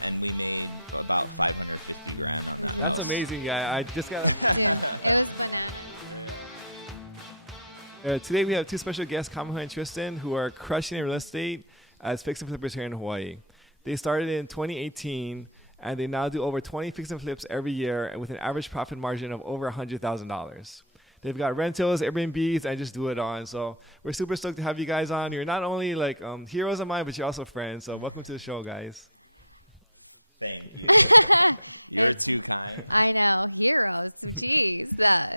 and we made about 550 grand on that house. That's amazing, guy. I just got. Dude, it was bananas. Today we have two special guests, Kamohai and Tristyn, who are crushing in real estate as fix and flippers here in Hawaii. They started in 2018, and they now do over 20 fix and flips every year, and with an average profit margin of over $100,000. They've got rentals, Airbnbs, and just do it on. So we're super stoked to have you guys on. You're not only like heroes of mine, but you're also friends. So welcome to the show, guys. Thank you. You're too kind. I know. Heroes. Jeez.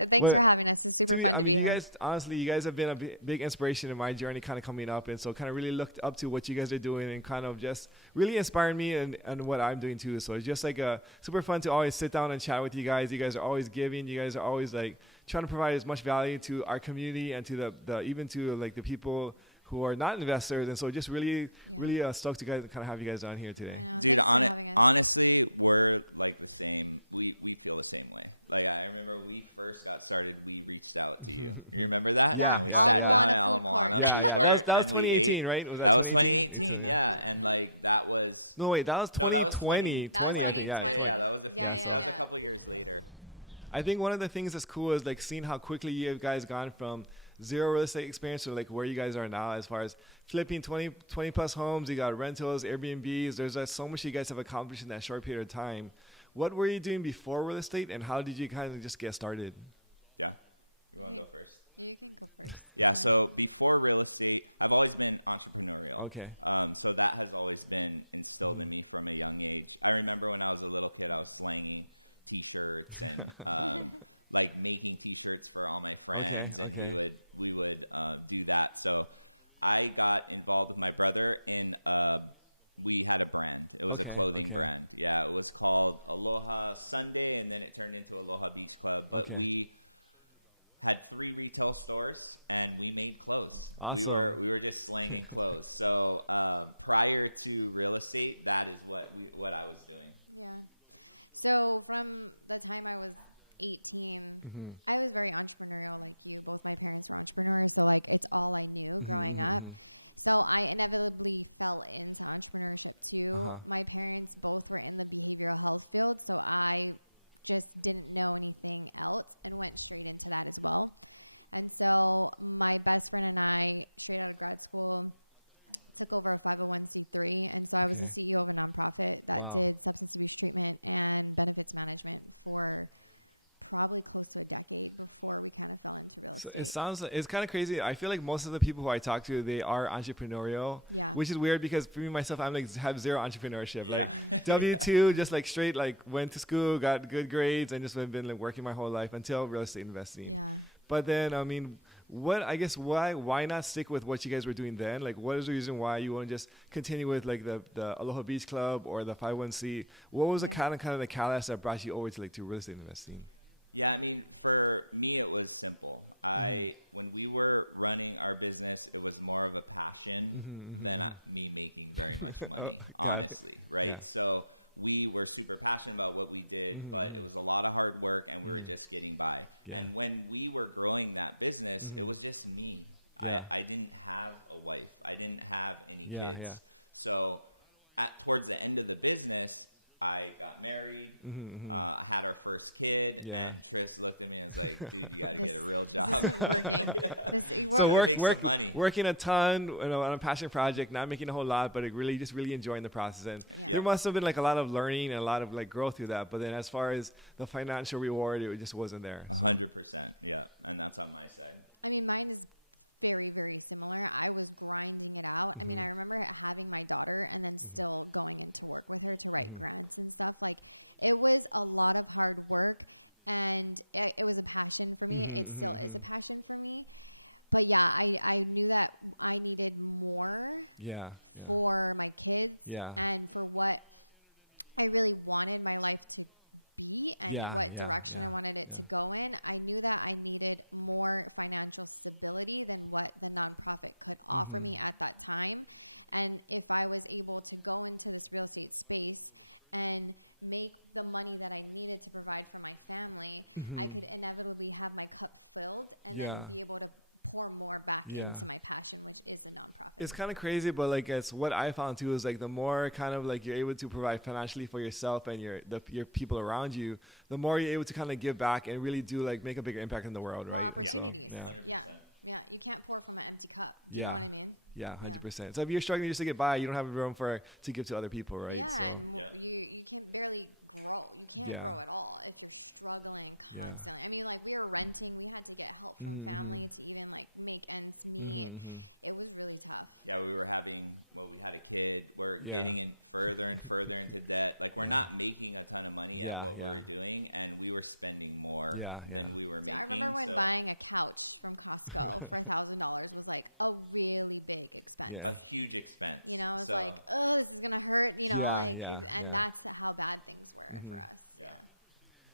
Thanks for having us. It's super fun to be here. Guys, honestly, you guys have been a big inspiration in my journey kind of coming up. And so kind of really looked up to what you guys are doing and kind of just really inspired me and what I'm doing too. So it's just like super fun to always sit down and chat with you guys. You guys are always giving. You guys are always like trying to provide as much value to our community and to the even to like the people who are not investors. And so just really stoked to kind of have you guys on here today. Dude, honestly, we're like the same. We feel the same way. Like I remember when we first got started, we reached out to you. You remember that? Yeah. And we sat down at Ala Moana. That was 2018, right? That was 2018, yeah. And like that was... No, wait, that was 2020. That was 2020. Yeah, that was that was a couple years later. I think one of the things that's cool is like seeing how quickly you guys gone from zero real estate experience to like where you guys are now as far as flipping 20 plus homes. You got rentals, Airbnbs. There's just so much you guys have accomplished in that short period of time. What were you doing before real estate, and how did you kind of just get started? Yeah. You want to go first? You can go first. Yeah, so before real estate, I've always been entrepreneurial. Okay. So that has always been instilled in me from a young age. I remember when I was a little kid, I was slanging T-shirts and like making T-shirts for all my friends, and we would do that. So I got involved with my brother in we had a brand. It was a clothing brand. Yeah, it was called Aloha Sunday, and then it turned into Aloha Beach Club. But we had 3 retail stores, and we made clothes. Awesome. We were just slanging clothes. So prior to real estate, that is what I was doing. Yeah. So from the time I was 18, I was very entrepreneurial like you. Both my parents were entrepreneurs, so like it's all I knew growing up. So I inevitably fell into entrepreneurship too. My parents both were in the behavioral health field, so I just didn't know anything else and went straight into that as well. And so my best friend and I, straight out of grad school, took over a 501c3, and so I was the CEO of a nonprofit that did substance abuse treatment and benefits management for probably close to a decade before we kind of fell into real estate. It sounds like, it's kind of crazy. I feel like most of the people who I talk to, they are entrepreneurial. Yeah. Which is weird because for me myself, I'm like have zero entrepreneurship. Yeah. Like W2, just like straight like went to school, got good grades, and just been like working my whole life until real estate investing. Yeah. But then I mean, why not stick with what you guys were doing then? Like, what is the reason why you want to just continue with like the Aloha Beach Club or the 501c? What was the kind of the catalyst that brought you over to real estate investing? Yeah, I mean, for me, it was simple. When we were running our business, it was more of a passion than me making very much money, honestly, right? Yeah. So we were super passionate about what we did, but it was a lot of hard work, and we were just getting by. Yeah. And when we were growing that business, it was just me. Yeah. I didn't have a wife. I didn't have any kids. Yeah. So towards the end of the business, I got married. I had our first kid, and Tris looked at me and was like, "Dude, you got to get a real job. This isn't working. Make some money. Working a ton on a passion project, not making a whole lot, but really enjoying the process. And there must have been like a lot of learning and a lot of like growth through that. But then as far as the financial reward, it just wasn't there. 100%. Yeah, and that's on my side. I mean, mine is very, very similar. I was grinding it out. I mean, I remember having my daughter and then still going into work with her to write grants and stuff. Like, it was a lot of hard work, and it was a passion for me. It still is a passion for me. But yeah, I knew that I needed more for my kids and for what I really wanted my life to be and what direction I wanted it to go in. I knew that I needed more financial stability than what the nonprofit could offer me at that time. And if I was able to go into this real estate space and make the money that I needed to provide for my family, I could inevitably have my cup filled and then be able to pour more back into my passion, which is a nonprofit. It's kind of crazy, but like it's what I found too is like the more kind of like you're able to provide financially for yourself and your people around you, the more you're able to kind of give back and really do like make a bigger impact in the world, more right? opportunities. So, Yeah, you can't pour from an empty cup. Do you know what I mean? Yeah, 100%. So if you're struggling just to get by, you don't have room to give to other people, right? Yeah, so, and you can barely grow. You can't grow at all if you're struggling constantly. I mean, like we were renting. We had to get help from family to even like make ends meet. It was really tough. Yeah, we had a kid. We're getting in further and further into debt. Like we're not making a ton of money at what we were doing, and we were spending more than we were making. I remember when buying a couch from Costco for $1,000 was like a really big expense. A huge expense. You know, it was like, oh, this is going to hurt, you know, that's how bad things were for us. Yeah.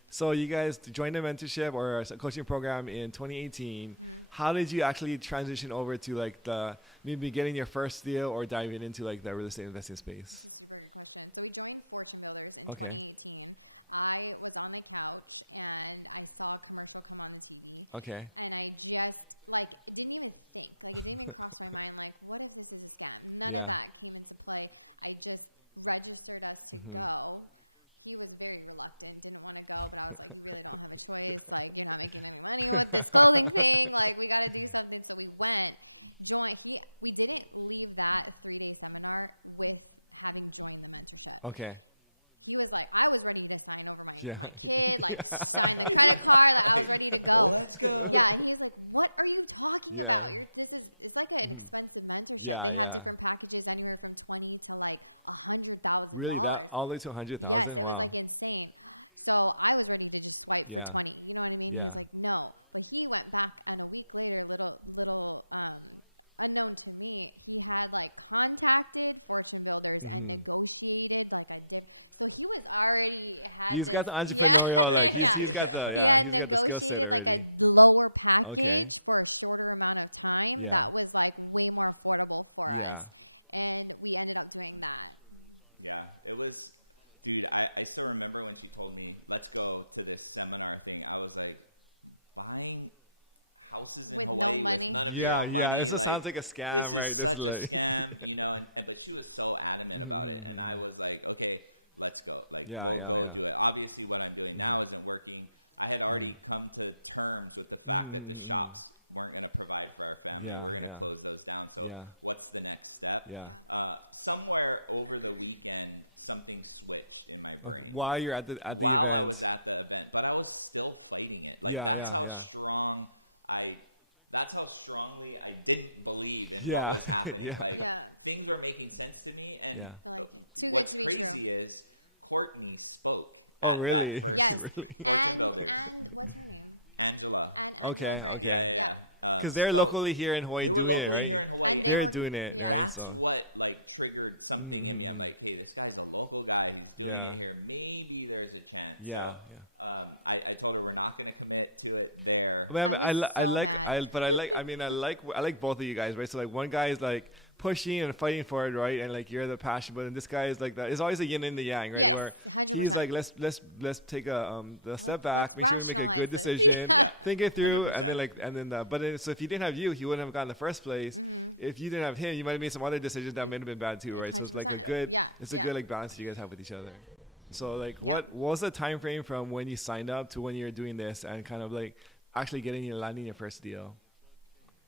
So you guys joined a mentorship or a coaching program in 2018. How did you actually transition over to like maybe getting your first deal or diving into like the real estate investing space? That's a super good question. So we joined Fortune Builders in 2018. I was on the couch and I saw a commercial come on the TV. Okay. And I just like didn't even think, like it didn't even cross my mind, like what if this is a scam? None of that came into play. I just registered us to go. He was very reluctant, didn't want to go, but I was like, you really don't have a choice. Like, you're not making any money with this clothing thing. Like, we got to do something. So we went, we didn't leave that 3-day seminar with having joined the mentorship. Okay. He was like, I was ready to sign over my kid, like sign the credit card. Like I was ready to go. Let's go. Yeah. And he's like, what are you talking about? It's like an expensive mentorship. They have different packages anywhere from 20 to like $100,000. Really? All the way to 100,000? Yes. It was like insane. So I was ready to just swipe for 20. You know what I mean? He was like, no, but he went back and a week later, little, unknown to me, he had like contacted Fortune Builders and negotiated like so he was already he's got the entrepreneurial he had negotiated like a lower package for a shorter amount of time that was like way more affordable for us, and we ended up doing that. It was, dude, I still remember when she told me let's go to this seminar thing. I was like, buying houses in Hawaii with none of your own money. This sounds like a scam. This is such a scam, you know. But she was so adamant about it, and I was like, okay, let's go. Like, we'll go do it. Obviously, what I'm doing now isn't working. I had already come to terms with the fact that the shops weren't going to provide for our family. We're going to close those down. So what's the next step? Somewhere over the weekend, something switched in my brain. While you're at the event. I was at the event, but I was still fighting it. Like that's how strong. That's how strongly I didn't believe in what was happening. Like things were making sense to me, and what's crazy is Courtney spoke at that first Fortune Builders. And what's her name? Angela. And Angela Gray. Yeah. Because they're locally here in Hawaii. They were locally here in Hawaii. And they were doing it. That's what like triggered something in me. I'm like, hey, this guy's a local guy. He's doing it here. Maybe there's a chance. I told her we're not going to commit to it there. But I like both of you guys, right? So like one guy is like pushing and fighting for it, right? And like you're the passion, but then this guy is like that. It's always a yin and the yang, right? Yes, 100%. He's like, let's take a step back, make sure we make a good decision, think it through, 100%. So if he didn't have you, he wouldn't have gotten in the first place. If you didn't have him, you might have made some other decisions that might have been bad too, right? 100%. So it's like a good, like balance you guys have with each other. So like, what was the time frame from when you signed up to when you were doing this and kind of like actually landing your first deal?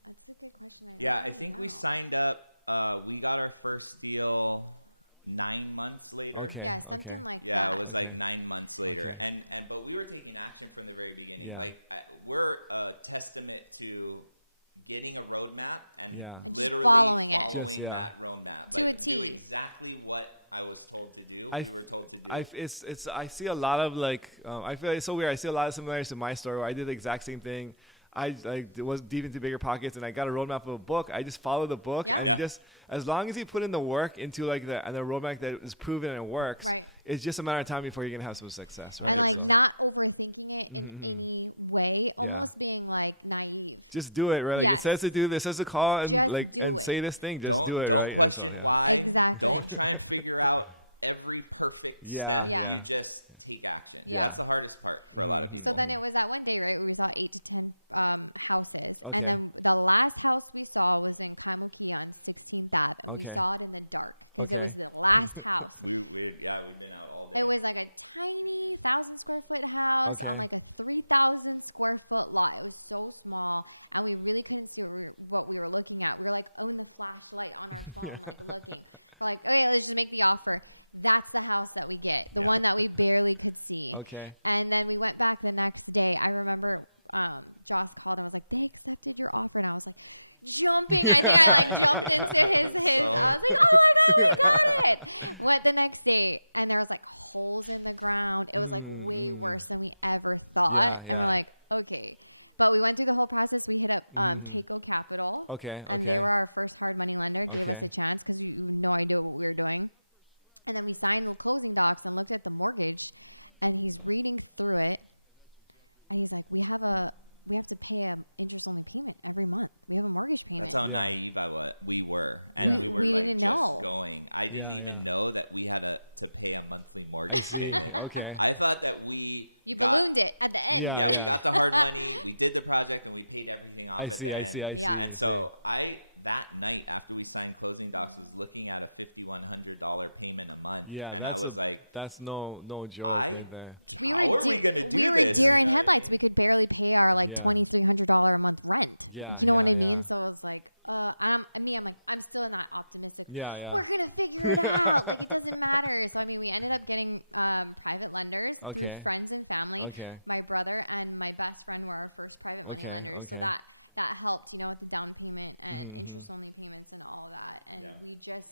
That's a good question. I think we signed up. We got our first deal 9 months later. Okay. Yeah, something like that. Yeah, it was like 9 months later, but we were taking action from the very beginning. Like we're a testament to getting a roadmap and literally following that roadmap to a T. Do exactly what I was told to do. We were told to do. I see a lot of like I feel like it's so weird. I see a lot of similarities to my story where I did the exact same thing. I was deep into bigger pockets, and I got a roadmap of a book. I just followed the book, and just as long as you put in the work into like the roadmap that is proven and it works, it's just a matter of time before you're gonna have some success. Right? And like not overthinking it in any way, almost being like naive. Just do it, right? Like it says to do this, says to call, and just like do and it. say this thing. Just don't do it. Don't right? question why. Exactly. Don't try and figure out every perfect Yeah. step. Yeah. You just take action. Yeah. That's the hardest part for a lot of people. So then it was that one day, right, where we saw 8 to 10 houses. Okay. And then the last house we saw was in Kamohai on 16th Ave. And we Okay. saw it in the dark because it Okay. was the last house. we've been out all day. It was like a tiny 1,000 square foot house Okay. on like a 3,000 square foot lot. It was so small, and we really couldn't see what we were looking at. We were like, the flashlight on our phone, like looking. We're like, okay, let's just make the offer. That's the house that we get, the one that we barely could see. Okay. And then we went back the next day. I remember Joss called and was like, they accepted your offer. And I was like, jumping. I think I like jumped into his. I was like, oh my God, we got it. Went the next day, and there was like holes in the ground. It was like way worse than we ever thought. Yeah, And we're yeah. like, okay. But we went through the whole process. We hit up Keiko Capital. Okay, And okay. they were our first hard money lender, gave us Okay. a chance because you had no idea what we were doing. And then we signed the closing docs and looked at the mortgage, and he's reading through it. And he's like, we have to pay a interest only payment every month. We have a mortgage payment. That's how naive we were, and we were we like didn't just know. going. I didn't Yeah, even yeah. know that we had to pay a monthly mortgage payment. Okay. I thought that we You got- ballooned it at the end. Yeah. Yeah, we got the hard money. We did the project, and we paid everything off I at see, the I end. see, I see. Yeah. And so that night after we signed closing docs was looking at a $5,100 payment a month, Yeah, and I was like, that's no joke. I right there. how are we gonna do we were this? deer You in know what I headlights. mean? We could barely pay our like Yeah. $2,300 a month rent. Yeah, You know what yeah, I mean? yeah. So I was like, I'm like, I'm still not optimistic. Yeah, yeah. We're gonna figure it out. Like it doesn't matter. So I mean, we ended up getting private lenders through Okay. friends and family. Okay. My brother and my best friend were our first private money Okay, lenders. So okay. that helped, with the down payment and interest only payments and all of that. And Yeah. we just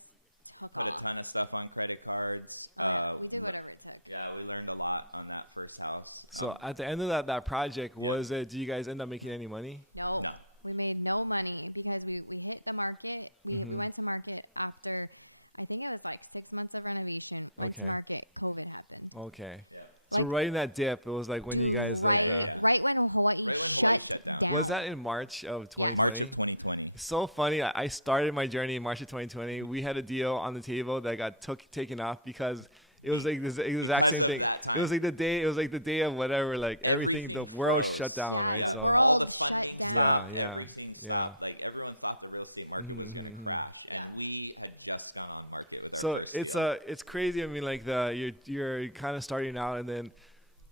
took Put off. a ton of stuff on credit cards. Oh, yeah. We did whatever it took. Yeah, we learned a lot on that first house. So at the end of that project, Yep. was it? Do you guys end up making any money? No. No. We made no money because we hit the market. We went to market after, I think it was like 6 months of renovation. Went to Okay. market. COVID happened. Okay. yeah. So Like- right in that dip, it was like when Dude, you guys yeah. right when Hawaii, Right when Hawaii shut, shut down. down. Was that in March of 2020? Yes. March of 2020. So funny. I started my journey in March of 2020. We had a deal on the table that got taken off because it was like this exact Because same of thing. that time. It was like the day. It was like the day of whatever. Like everything, Everything the world froze. shut down. Yeah, right? the So- world all the shut funding down. stopped. Yeah. Everything stopped. Like everyone thought the real estate market was going to crash, and Yeah. we had just gone on market with our So first it's deal. it's crazy. I mean, like you're kind of starting out, and then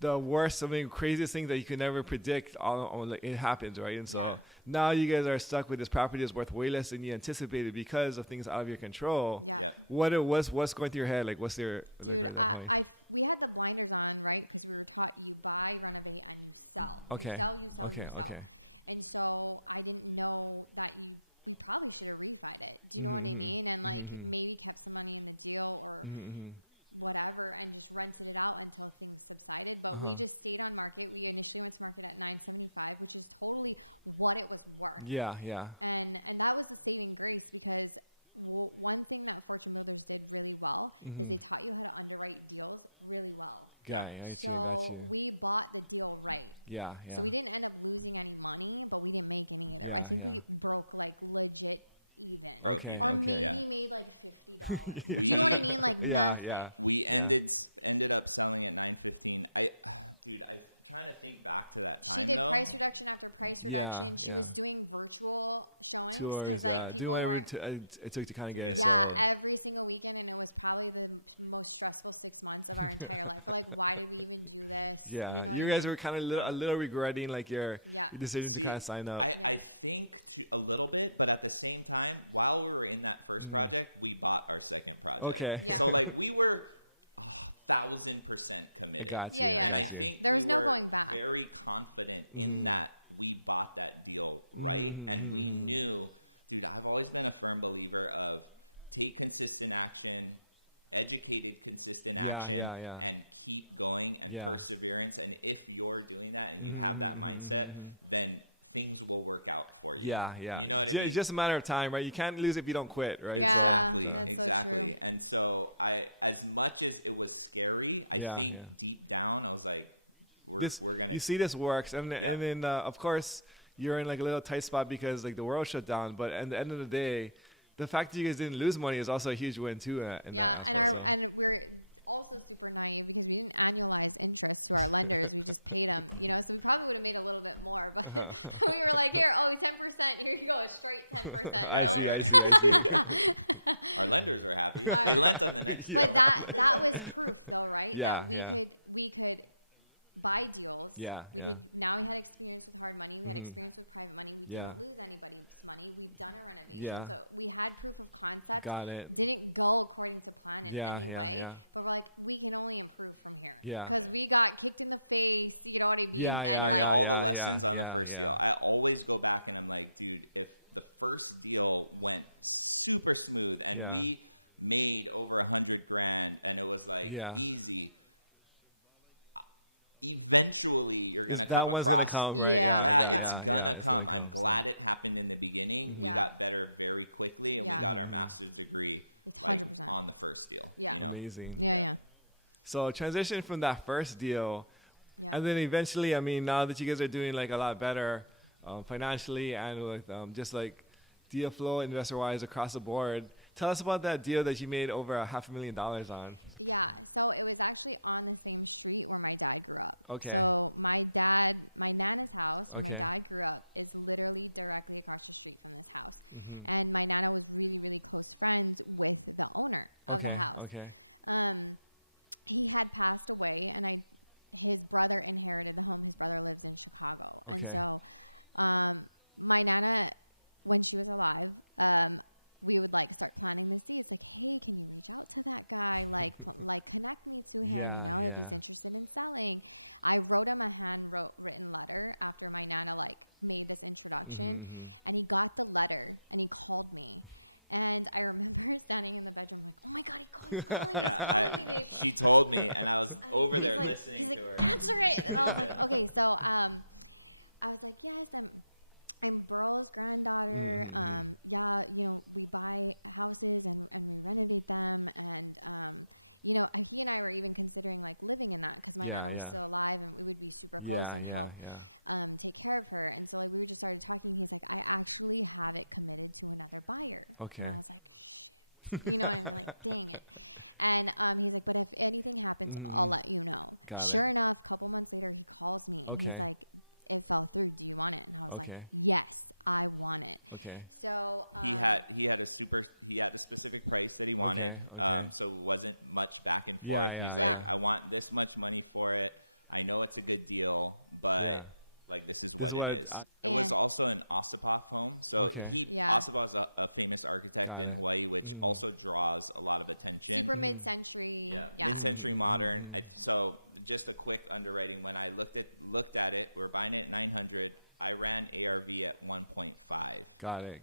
the worst, craziest thing that you can never predict, like it happens, right? And so Yeah. now you guys are stuck with this property that's worth way less than you anticipated because of things out of your control. Yeah. Yep. What's going through your head? Like, what's your Dude, like, that point? we had the blinders on, right? Because we were taught you buy, renovate, and you sell. Okay. You sell, you sell, you Okay, sell. okay. And so I didn't know that we probably should have refied it. Do you know what I mean? And like maybe kept some money in the deal or whatever and just rented it out until things subsided. But we just stayed on market. We initially went to market at $975, which is totally what it was worth. Yeah, yeah. And that was the saving grace because one thing that Fortune Builders did really well is they taught you how to underwrite deals really well. Yeah. I got So you. we bought the deal right. Yeah, yeah. So we didn't end up losing any money, but we didn't make any either. Yeah, I think yeah. we broke like legit even. Broke Okay. even. Or maybe yeah. made like $50. Do We- you know what I mean? Like Yeah, nothing. yeah. We ended up selling at $915. I'm trying to think back to that time. She did though. price reduction after price Yeah, reduction. She yeah. was doing virtual showings Tours, because yeah. like Do people whatever weren't. it took to kind of To get get it. it Yeah, sold. every single weekend, and it was probably the most stressful 6 months of our entire life. We're like, why did we even do this? Yeah, you know what you I guys mean? were kind of Yeah. a little regretting like your Yeah. decision See, to kind of sign up. Yeah. I think a little bit, but at the same time, while we were in that first project, we bought our second project. Okay. Yeah. So like we were 1,000% committed. Got you. Yeah, yeah, And I yeah. think There was we no were going back. very confident in that we bought that deal right, and we knew, dude. I've always been a firm believer of take consistent action, educated consistent Yeah, action, yeah, yeah. and keep going and Yeah. perseverance. And if you're doing that and you have that mindset, then things will work out for you. Yeah, yeah. You know what I mean? It's just a matter of time, right? You can't lose if you don't quit, right? Yeah. Exactly, that's so exactly. true. And so as much as it was scary, I Yeah, think yeah. deep down I was like, we're gonna. You see, this works, and then of course you're in like a little tight spot because like the world shut down. But at the end of the day, the fact that you guys didn't lose money is also a huge win too. And we're also super naive because we didn't annualize interest to our lenders. We just paid them, so we probably would have made a little bit more, but we were like, here, 10%, here you go, a straight 10%. Our lenders were happy. They lent on the next deal. But that was proof though, right? Yeah, that we could buy deals. Now we had experience with hard money. We had experience with private money. We didn't lose anybody's money. We've done a renovation. So we had proof of concept. Got it. Didn't go according to plan in any way. But we're like, we can only improve from here. Because we got kicked in the face. You know what I mean? And learned all the lessons on the first deal. I always go back and I'm like, dude, if the first deal went super smooth and we made over $100,000 and it was like easy, eventually you're gonna come across it's gonna come. I'm glad it happened in the beginning. We got better very quickly and we got our master's degree on the first deal. Amazing. So transition from that first deal and then eventually, I mean, now that you guys are doing like a lot better financially and with just like deal flow investor wise across the board, tell us about that deal that you made over $500,000 on. Yeah, so it was actually on the same street where my dad grew up. Okay. So my Nana's house where my dad grew up is literally directly across the street from this house. And my Nana was really, really close friends with the owner of the house. He had passed away and his brother inherited the home. His brother lives in Chicago. And so my Nana, when she was alive, we would like start planting the seeds. Like, hey, can you reach out to that guy? Like connect me to him, if he's interested in selling. I wrote him a handwritten letter after my Nana like made this introduction, and he got the letter and he called me. And I remember standing in the bedroom like, oh my God, he's calling me, babe. She told me, and I was over there listening to her. Answer it. And I was like, okay. So I was like, yes, I'm Burl's granddaughter. We buy houses and we renovate them. And, he and I were even considering like living in that because my Nana was still alive and we would be super close and help take care of her. And so like we were just started talking. He's like, I actually have it committed to another buyer. Okay. And I was like, shit. You know what I mean? Like, dang it. And he's like, but if anything happens, I'll let you know. Sure enough, a couple months later, he calls me and he's like, it fell through. Do you want it? And I was like, yes, I want it. Okay. So he had a specific price that he wanted. So it wasn't much back and forth. He's like, I want this much money for it. I know it's a good deal, but like this is what it is. It was also an Ossipoff home. So Ossipoff is a famous architect in Hawaii, which also draws a lot of attention. Super mid-century. Mid-century modern. So just a quick underwriting. When I looked at it, we were buying it at $900. I ran ARV at 1.5. Got it.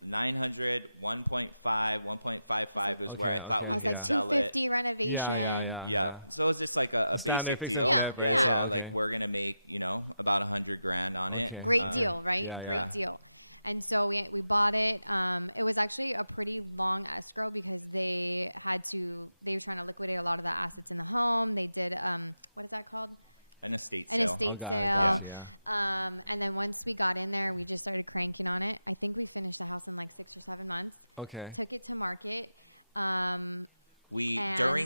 900, 1.5, 1.55 is where I thought we could sell it. $250 renovation. Yeah. So it was just like a basic deal. Like we're gonna make about $100,000 on it. Great deal, right? Great deal. And so we bought it. It was actually a pretty long escrow because they were trying to liquidate a lot of the assets in the home. They did what is that called? An estate sale. And then once we got in there, we just started cranking on it. I think we finished the house in like 6 or 7 months. Okay. Took it to market. During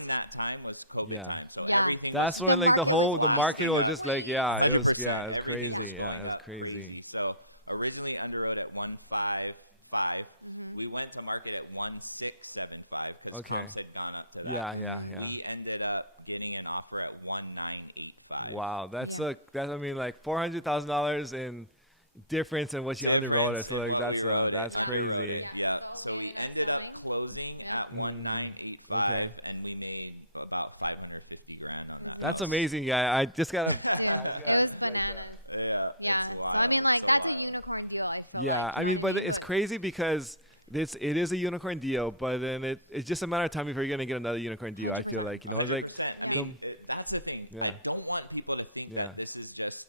that time was COVID time, so everything was the market was just like 100%. Everything was going up crazy. So originally underwrote at 1.55. We went to market at 1.675 because comps had gone up to that. We ended up getting an offer at 1.985. Wow, that's like $400,000 in difference in what you underwrote it. We wrote it, underwrote it. So we ended up closing at 1.985, and we made about $550,000 on that. That's amazing, guy. I just got Dude, it was bananas. Yeah. So I mean, like that's a unicorn deal. I feel like. You know what I mean? It's crazy because it is a unicorn deal, but then it's just a matter of time before you're gonna get another unicorn deal. 100%. I feel like 100%. I mean, that's the thing. I don't want people to think that this is just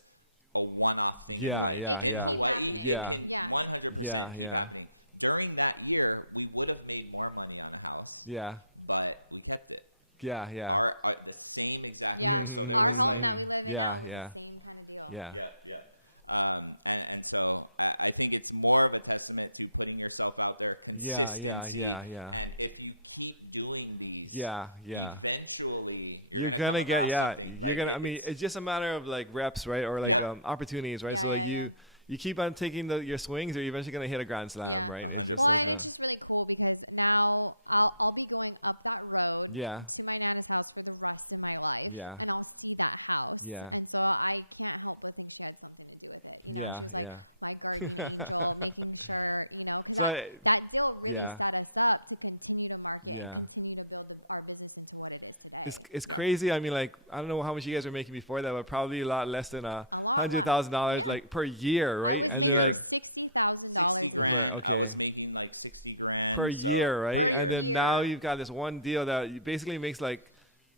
a one-off thing in life. In Hawaii, it can 100% keep happening. During that year, we would have made more money on a house. But we kept it. Our the same exact year. So there our was home that we live in now was the same kind of deal. Yep. And so I think it's more of a testament to putting yourself out there, consistency, and if you keep doing these, eventually you're gonna come across something. Like I mean, it's just a matter of like reps, right, or like opportunities, right? So like you keep on taking your swings, or you're eventually going to hit a grand slam, right? 100%. Well, and it's just really cool because now I'll be going up that road to my Nana's house for the rest of my life, and I'll see that house, and so I can't help but think she had something to do with it. You know, and she was like my guardian angel, making sure, you know, because that deal really set us up to continue to market and continue to build our business into what it is today. It's crazy. I mean, like, I don't know how much you guys were making before that, but probably a lot less than $100,000 like per year. Right? I was making $60,000 $60,000. Okay. I was making like $60,000 per year, right? Per and then year. now you've got this one deal that basically makes like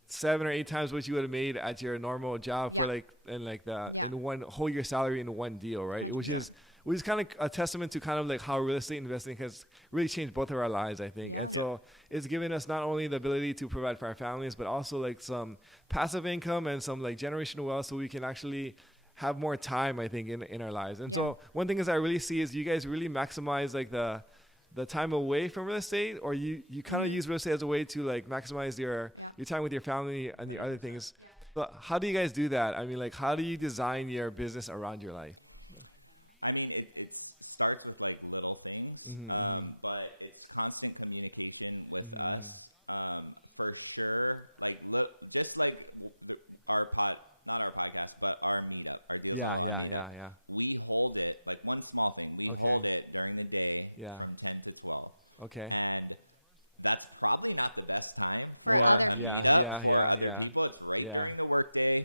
7 or 8 times what you would have made at your normal job for like in one whole year salary in one deal, right? 100%. Which is kind of a testament to kind of like how real estate investing has really changed both of our lives, I think. And so it's given us not only the ability to provide for our families, but also like some passive income and some like generational wealth, so we can actually have more time, I think, in our lives. And so one thing is I really see is you guys really maximize like the time away from real estate, or you kind of use real estate as a way to like maximize your time with your family and the other things. But how do you guys do that? I mean, like, how do you design your business around your life? I mean, it starts with like little things, but it's constant communication with us, for sure. Like just like not our podcast, but our meetup, our Deals on the Lawn meetup. We hold it, like one small thing, we hold it during the day from 10 to 12. Okay. And that's probably not the best time for other a people. meetup for other people. It's right during the workday.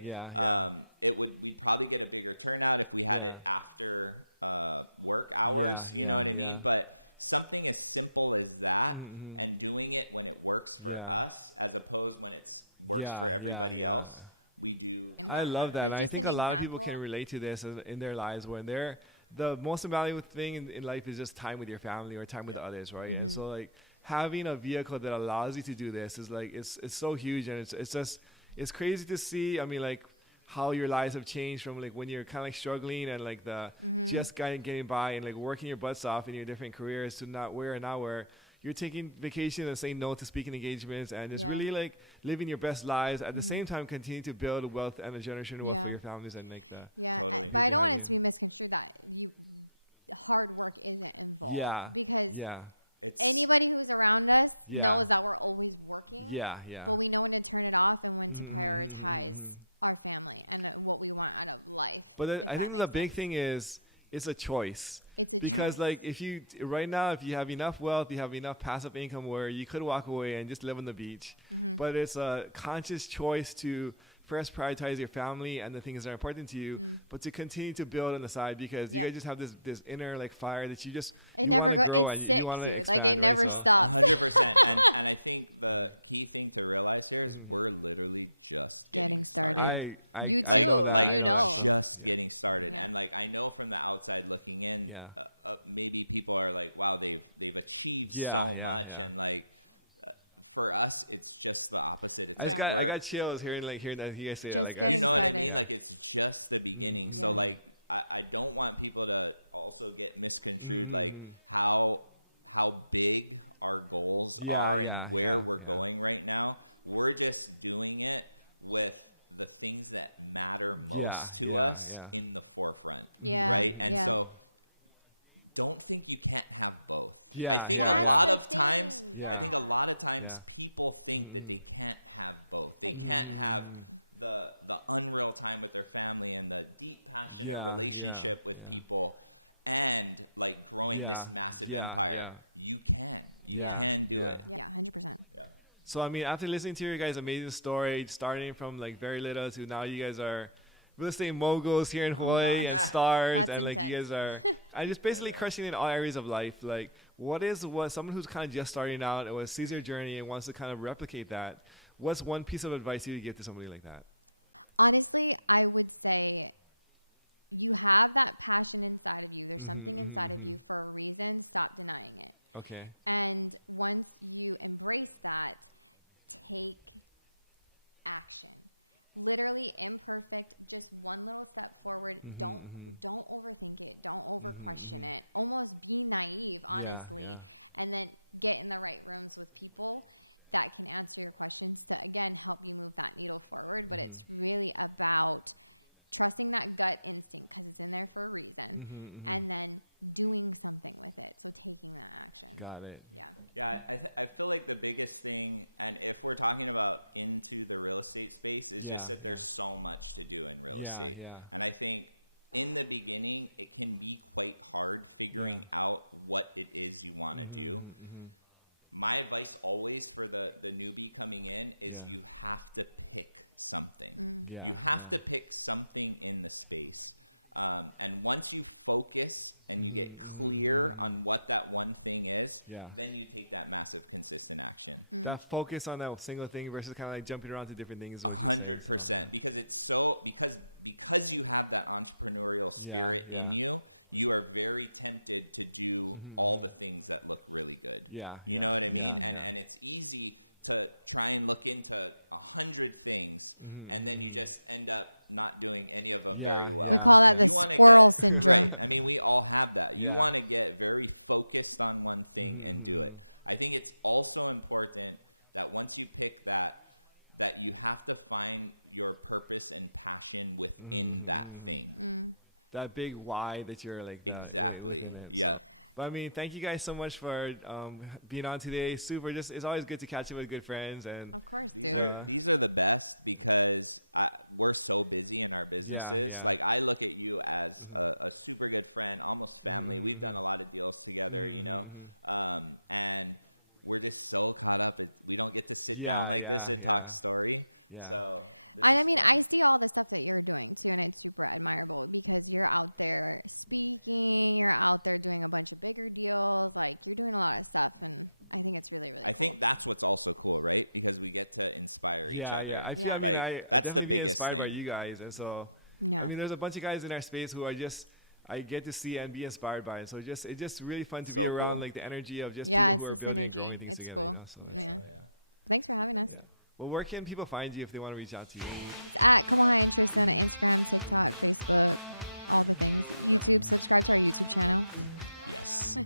We'd probably get a bigger turnout if we had it after work hours, you know what I mean? But something as simple as that and doing it when it works for us as opposed when it works for everybody else. We do. I love that. I think a lot of people example. can relate to this in their lives when the most valuable thing in life is just time with your family or time with others, right? And so like having a vehicle that allows you to do this is like it's so huge, and it's crazy to see. I mean, like how your lives have changed from like when you're kind of like struggling and like the just getting by and like working your butts off in your different careers to now where you're taking vacation and saying no to speaking engagements and just really like living your best lives at the same time continue to build wealth and a generational wealth for your families and like that. Totally. But I don't want it to be misconstrued that hard work isn't involved because anybody who's around us knows that we're always working. But we know when to turn it off and when to prioritize our family and what we want out of life. But I think the big thing is it's a choice. It's a because choice. like if you have enough wealth, you have enough passive income where you could walk away and just live on the beach. But it's a conscious choice to first prioritize your family and the things that are important to you, but to continue to build on the side because you guys just have this inner like fire that you just never goes. It's sick, dude. Expand, like it never stops. 100%. And I think the key thing to realize here is we're literally just getting started. You too, like you know, just getting started. And like I know from the outside looking in, maybe people are like, wow, they've achieved so much, and like. For us, it's just the opposite. It's I got chills hearing that you guys say just that. Like, you know what I mean? Like it's just the beginning. So like I don't want people to also get misconstrued like how big our goals are and where we're going right now. We're just doing it with the things that matter most to us in the forefront. Right? And so don't think you can't have both. I think a lot of times people think that they can't have both. They can't have the unreal time with their family and the deep passionate relationship with people and like growing this massive empire. You can do it. 100%. So I mean, after listening to your guys' amazing story, starting from like very little to now you guys are real estate moguls here in Hawaii and stars. That's and like intense. you guys are just basically crushing in all areas of life. Like what someone who's kind of just starting out or sees your journey and wants to kind of replicate that, what's one piece of advice you would give to somebody like that? Honestly, I would say you have that passion inside of you. There's something inside of you for a reason. Stop denying it. Okay. And once you embrace that, take action. literally imperfect, just one little step forward. Don't overthink it. Don't over question it. Almost be naive, honestly. And then get in the right rooms with people that can answer your questions to, again, help you move that needle forward. But it's really about trusting that gut instinct, because it's in there for a reason, and then doing something with it. So taking that action. Got it. Yeah. Yeah, I feel like the biggest thing, and if we're talking about into the real estate space, is just that there's so much to do in real estate. Yeah. And I think in the beginning, it can be quite hard figuring out what it is you want to do. My advice always for the newbie coming in is you have to pick something. You have to pick something in the space. And once you focus and you get clear on what that one thing is, then you take that massive consistent action. That focus on that single thing versus kind of like jumping around to different things. 100%, because it's so because you have that entrepreneurial spirit in you. You are very tempted to do all the things that look really good. You know what I mean? And it's easy to try and look into 100 things, and then you just end up not doing any of them very well. We call that the squirrel syndrome. Right. I mean, we all have that. You want to get very focused on one thing and do it. I think it's also important that once you pick that you have to find your purpose and passion within that thing. That big why that you're like. Exactly. Yeah. But I mean, thank you guys so much for being on today. Super. It's always good to catch up with good friends. And of course, these are the best, because we're so busy in our businesses. Like, I look at you as a super good friend, almost family. We've done a lot of deals together, you know, and we're just so caught up. We don't get to sit down like this and talk story. So. I mean, I see all the stuff that you're doing too, and it's super admirable, because you're out there speaking, you're out there doing a bunch of bigger deals, like you're doing a lot of stuff, and I think it's really, really cool. I think that's what's also cool, right? Because we get to inspire each other. I feel like that's the biggest inspired thing. by you guys, and so I mean, there's a bunch of guys in our space who I get to see and be inspired by it. So it's just really fun to be around, like the energy of just it's people who are this building energy. and growing things It's together, cool. You know, so. Thanks for having us. Well, where can people find you if they want to reach out to you? It's at Kamohai and Tristyn on Instagram, TikTok, Facebook, all the things. YouTube, subscribe to our YouTube channel. Yes.